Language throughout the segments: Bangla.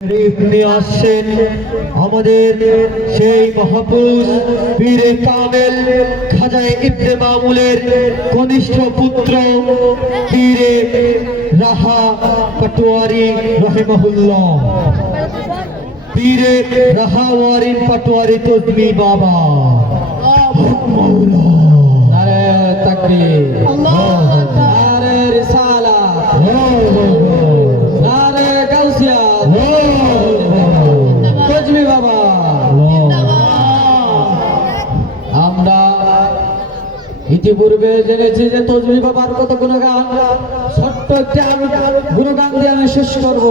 আসছেন আমাদের সেই মহাপুরুষ পীরে কামেল খাজা ইবনে মামুনের কনিষ্ঠ পুত্র পীরে রাহা পাটোয়ারি রাহিমাহুল্লাহ। পীরে রাহা ওয়ারিন পাটোয়ারি তজমি বাবা মাওলা। নারে তাকবীর, নারে রিসালাত, নারে গাউসিয়া, তজমি বাবা। আমরা ইতিপূর্বে জেনেছি যে তজমি বাবার কত গুণগান। ছোট্ট একটি গুণগান দিয়ে আমি শেষ করব।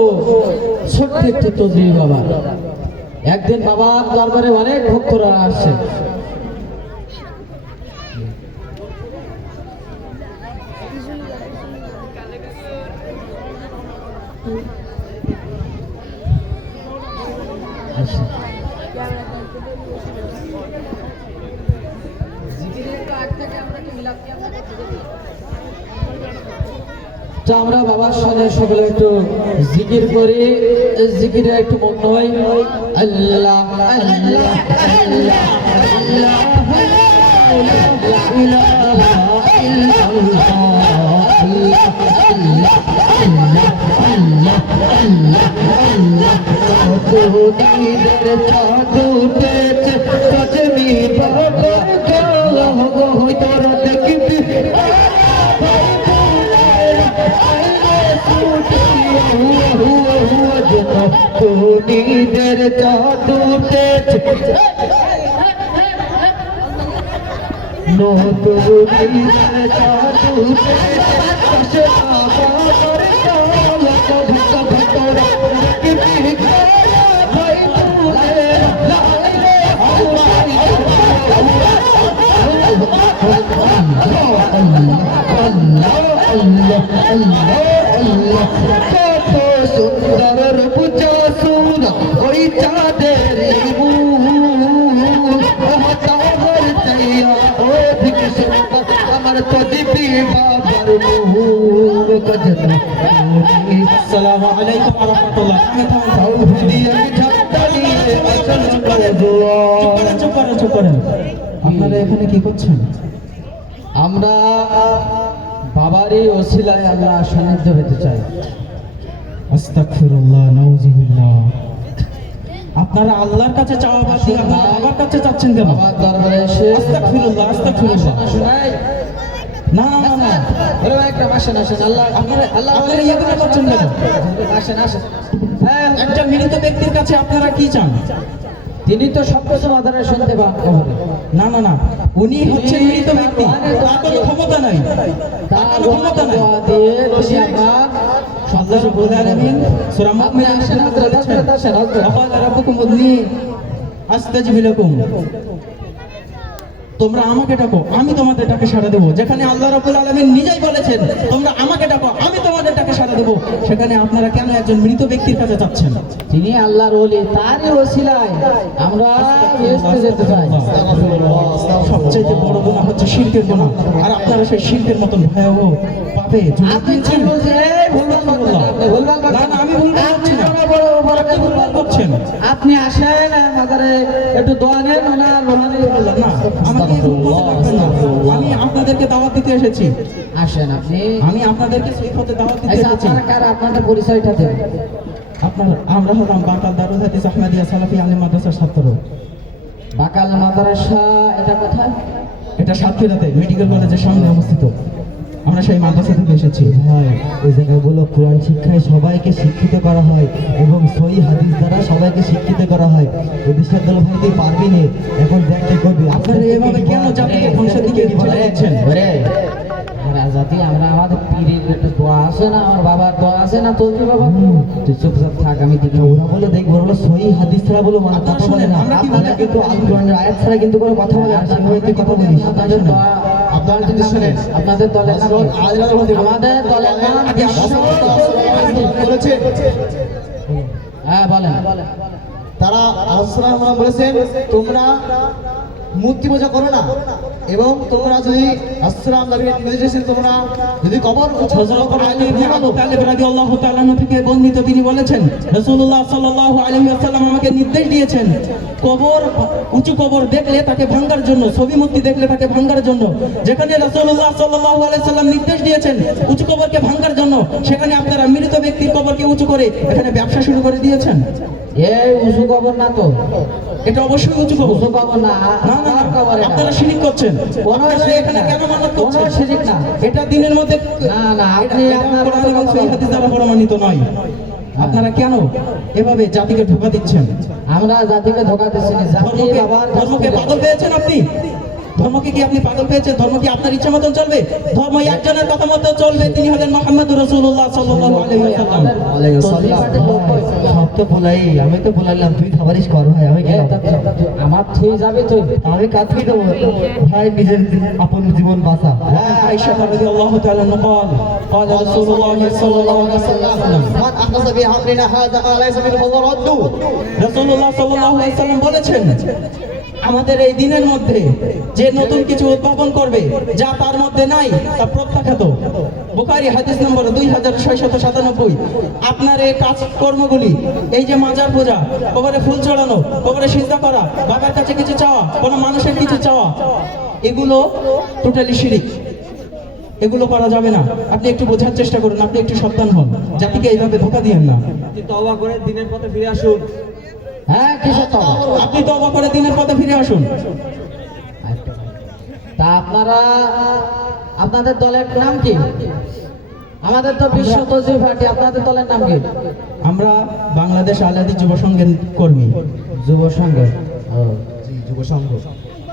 ছোট্ট একটি তজমি বাবা। একদিন বাবার দরবারে অনেক ভক্তরা আসছে। তো আমরা বাবার সাথে সকলে একটু জিকির করি, জিকিরে একটু মগ্ন হই। আল্লাহ আল্লাহ আল্লাহ আল্লাহ লা ইলাহা ইল্লাল্লাহ আল্লাহ আল্লাহ আল্লাহ আল্লাহ আল্লাহ আল্লাহ। তোদের চাঁদ উঠেছে তজমি বাবা কালা গো তোর দেখবি তোদের চাঁদ উঠেছে তোদের চাঁদ উঠেছে কত সুন্দর রূপা সুরা ওই চাঁদের আমার তো দিবি বাবার আসসালামু আলাইকুম ওয়া রাহমাতুল্লাহ। চুপ করেন। আপনারা এখানে কি করছেন? আমরা বাবারই ওসিলায় আল্লাহ সান্নিধ্য পেতে চাই। আস্তাগফিরুল্লাহ নাউযুবিল্লাহ। আপনারা আল্লাহর কাছে চাওয়া বাদ দিয়ে বাবার কাছে চাচ্ছেন কেন? বাবার দরবারে এসে আস্তাগফিরুল্লাহ আস্তাগফিরুল্লাহ। না না না বলে একটা আসেন আসেন। আল্লাহ আপনারা ইয়ে করছেন কেন? আসেন আসেন। হ্যাঁ, একটা মৃত ব্যক্তির কাছে আপনারা কি চান? তিনি তো সবকিছু আধারে শুনতে পান। না না না, উনি হচ্ছেন মৃত ব্যক্তি, তার কোনো ক্ষমতা নাই, তার কোনো ক্ষমতা নাই। দিয়ে আমরা আল্লাহ রাব্বুল আলামিন সূরা মুমিন আসেন বলেছেন আল্লাহ রাব্বুকুম উদনি আস্তাজিব লাকুম। তোমরা আমাকে ডাকো আমি তোমাদের ডাকে সাড়া দেবো। যেখানে আল্লাহ রাব্বুল আলামিন নিজেই বলেছেন তোমরা আমাকে ডাকো আমি তোমাদের ডাকে সাড়া দেবো, সেখানে আপনারা কেন একজন মৃত ব্যক্তির কাছে যাচ্ছেন? তিনি আল্লাহর ওলি, তারই ওসিলায় আমরা বেহেশতে যেতে চাই। সবচেয়ে বড় গুনাহ হচ্ছে শিরকের গুনাহ, আর আপনারা সেই শিরকের মতন ভয়াবহ পাপে আপনি করছেন। আপনি আসেন মাজারে একটু দোয়া নেন না আমি আপনাদেরকে দাওয়াত দিতে এসেছি। আসেন আপনি, আমি আপনাদেরকে সেই পথে দাওয়াত দিতে এসেছি। আপনাদের পরিচয়টা দেন। আমরা হলাম বাকাল দারুল হাদিস আহমদিয়া সালাফি আলিম মাদ্রাসার ছাত্র। বাকাল মাদ্রাসা এটা কোথায়? এটা সাতক্ষীরাতে মেডিকেল কলেজের সামনে অবস্থিত। আমরা সেই মাদ্রাসা থেকে এসেছি। ভাই এই জায়গাগুলো কোরআন শিক্ষায় সবাইকে শিক্ষিত করা হয় এবং সহিহ হাদিস দ্বারা সবাইকে শিক্ষিত করা হয়। এদেশের দল ভাইতে পারবি না, এখন দেখতে করবি। আপনারা এভাবে কেন জাতিকে ধ্বংসের দিকে ঠেলে দিচ্ছেন? জাতি আমরা আমাদের পীরের একটা দোয়া আছে না, আমার বাবার দোয়া আছে না, তজমি বাবা তুই চুপচাপ থাক। আমি দেখি ওরা বলে দেখবো ওরা সহিহ হাদিস ছাড়া বলে মানে কথা বলে না। আমরা কিন্তু আল কোরআনের আয়াত ছাড়া কিন্তু কোনো কথা বলে না। সেভাবে তুই কথা বলিস। আপনাদের দোয়া আপনাদের দলের নাম আমাদের দলের নাম হ্যাঁ বলেন। তারা আল্লাহ বলেছেন তোমরা মূর্তি পূজা করো না, এবং তোমরা যদি আসসালাম নবী নির্দেশিত তোমরা যদি কবর হযরত আলী ইবনে আবু তালিব রাদিয়াল্লাহু তাআলা আনহু থেকে বর্ণিত তিনি বলেছেন রাসূলুল্লাহ সাল্লাল্লাহু আলাইহি ওয়াসাল্লাম আমাকে নির্দেশ দিয়েছেন কবর উঁচু কবর দেখলে তাকে ভাঙার জন্য ছবি মূর্তি দেখলে তাকে ভাঙার জন্য যেখানে রাসূলুল্লাহ সাল্লাল্লাহু আলাইহি ওয়াসাল্লাম নির্দেশ দিয়েছেন উঁচু কবরকে ভাঙার জন্য সেখানে আপনারা মৃত ব্যক্তির কবরকে উঁচু করে এখানে ব্যবসা শুরু করে দিয়েছেন এই উঁচু কবর না তো, এটা অবশ্যই উঁচু কবর উঁচু কবর না, না না আমার কবর এটা। আপনারা শিরিক করছেন কোনো আপনারা শিরিক এখানে না, কেন মানত কোনো করছেন শিরিক না। এটা দিনের মধ্যে না, না, আপনি এটা আপনার কোরআন মতো এবং কথা সহিহ বলেন। হাদিস দ্বারা প্রমাণিত নয় আপনারা কেন এভাবে জাতিকে ধোঁকা দিচ্ছেন আমরা জাতিকে ধোকা দিচ্ছি না, জাতি ধর্মকে বাবার কাছ ধর্মকে থেকে- পাগল পেয়েছেন আপনি ধর্মকে কি আপনি পাগল পেয়েছেন ধর্ম কি আপনার ইচ্ছা মতন চলবে ধর্ম একজনের কথা মতো চলবে তিনি হলেন মুহাম্মদুর রাসূলুল্লাহ সাল্লাল্লাহু আলাইহি ওয়াসাল্লাম আমাদের তসলিম পার্টির লোক কই? সব তো বলাই আমি তো বলাইলাম তুই খাবারিশ কর ভাই আমি এই গেলাম আমার থুই যাবে তুই। আমি কাঁদবি দেবো ভাই নিজের আপন জীবন বাঁচা عائشة رضي الله تعالى عنها قال رسول الله صلى الله عليه وسلم من أحدث في أمرنا هذا ما ليس منه فهو رد রাসূলুল্লাহ সাল্লাল্লাহু আলাইহি ওয়াসাল্লাম বলেছেন আমাদের এই দিনের মধ্যে যে নতুন কিছু উদ্ভাবন করবে যা তার মধ্যে নাই তা প্রত্যাখ্যাত বুখারী হাদিস নম্বর 2697 আপনার এই কাজ কর্মগুলি এই যে মাজার পূজা কবরে ফুল চড়ানো কবরে সিজদা করা বাবার কাছে কিছু চাওয়া কোনো মানুষের কিছু চাওয়া এগুলো টোটালি শিরিক এগুলো করা যাবে না আপনি একটু বোঝার চেষ্টা করুন আপনি একটু সাবধান হন জাতিকে এইভাবে ধোঁকা দিয়েন না তওবা করে দিনের পথে ফিরে আসুন। হ্যাঁ কিসের তওবা? আপনি তওবা করে দিনের পথে ফিরে আসুন তা আপনারা আপনাদের দলের নাম কি? আমাদের তো বিশ্ব তসলিম পার্টি, আপনাদের দলের নাম কি? আমরা বাংলাদেশ আলাদী যুব সংঘের কর্মী যুব সংঘ। যুব সংঘ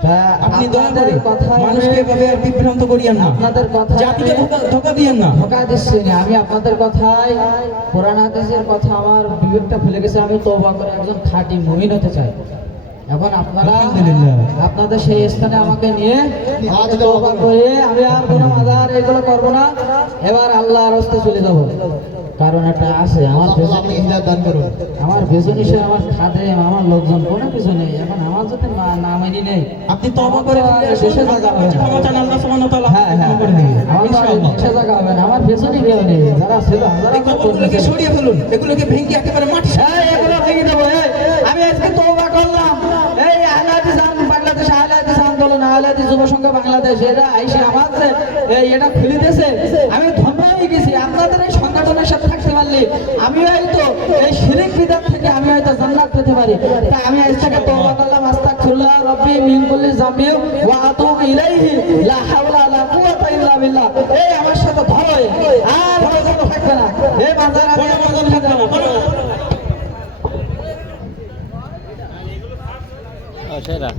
তা আপনি দয়া করে আপনাদের কথায় মানুষকে এভাবে আর বিভ্রান্ত করিয়েন না আপনাদের কথায় জাতিকে ধোঁকা দিয়েন না ধোকা দিচ্ছি না, আমি আপনাদের কথায় কোরআন হাদিসের কথা আমার বিবেকটা ফেলে গেছে, আমি তওবা করে একজন খাঁটি মুমিন হতে চাই। এখন আপনারা আলহামদুলিল্লাহ। আপনাদের সেই স্থানে আমাকে নিয়ে আমাকে তওবা করে আমি আর কোনো মাজার এগুলো করবো না, এবার আল্লাহর রাস্তায় চলে যাব। কারণ একটা আছে আমার পেছনে, আপনি হিদায়াত দান করুন আমার পেছনে সে আমার খাদেম আমার লোকজন কোনো কিছু নেই। এখন আমার যদি না মানি নেই, আপনি তওবা করে ফিরে আসুন দেশে থাকা হবে না। ক্ষমা চান আল্লাহ সুবহানাহু ওয়া তাআলা হ্যাঁ হ্যাঁ ক্ষমা করে দিবেন আমার ইনশাআল্লাহ দেশে থাকা হবে না, আমার পেছনে কেউ নেই, যারা ছিল এই কবরগুলোকে সরিয়ে ফেলুন এগুলোকে ভেঙে একেবারে মাটি এগুলো ভেঙে দেবো। আমি আজকে তওবা করলাম, এই আহলে হাদিস বাংলাদেশ আহলে হাদিস আন্দোলন আহলে হাদিস যুব সংঘ বাংলাদেশ এরা আইসে আমার যে এটা খুলে দিয়েছে, আমি ধন্য হয়ে গেছি। আপনাদের এই সংগঠনের সাথে থাকতে পারলে আমি হয়তো এই শিরিক বিদআত থেকে আমি হয়তো জান্নাত পেতে পারি। তা আমি আজ থেকে তওবা করলাম, আস্তাগফিরুল্লাহ রাব্বি মিন কুল্লি যামবি ওয়া আতুবু ইলাইহি লা হাওলা ওয়া লা কুওয়াতা ইল্লা বিল্লাহ। এই আমার সাথে ধরো, আর কোনো থাকবে না এই বাজার আমি কোনো থাকবে না সেটা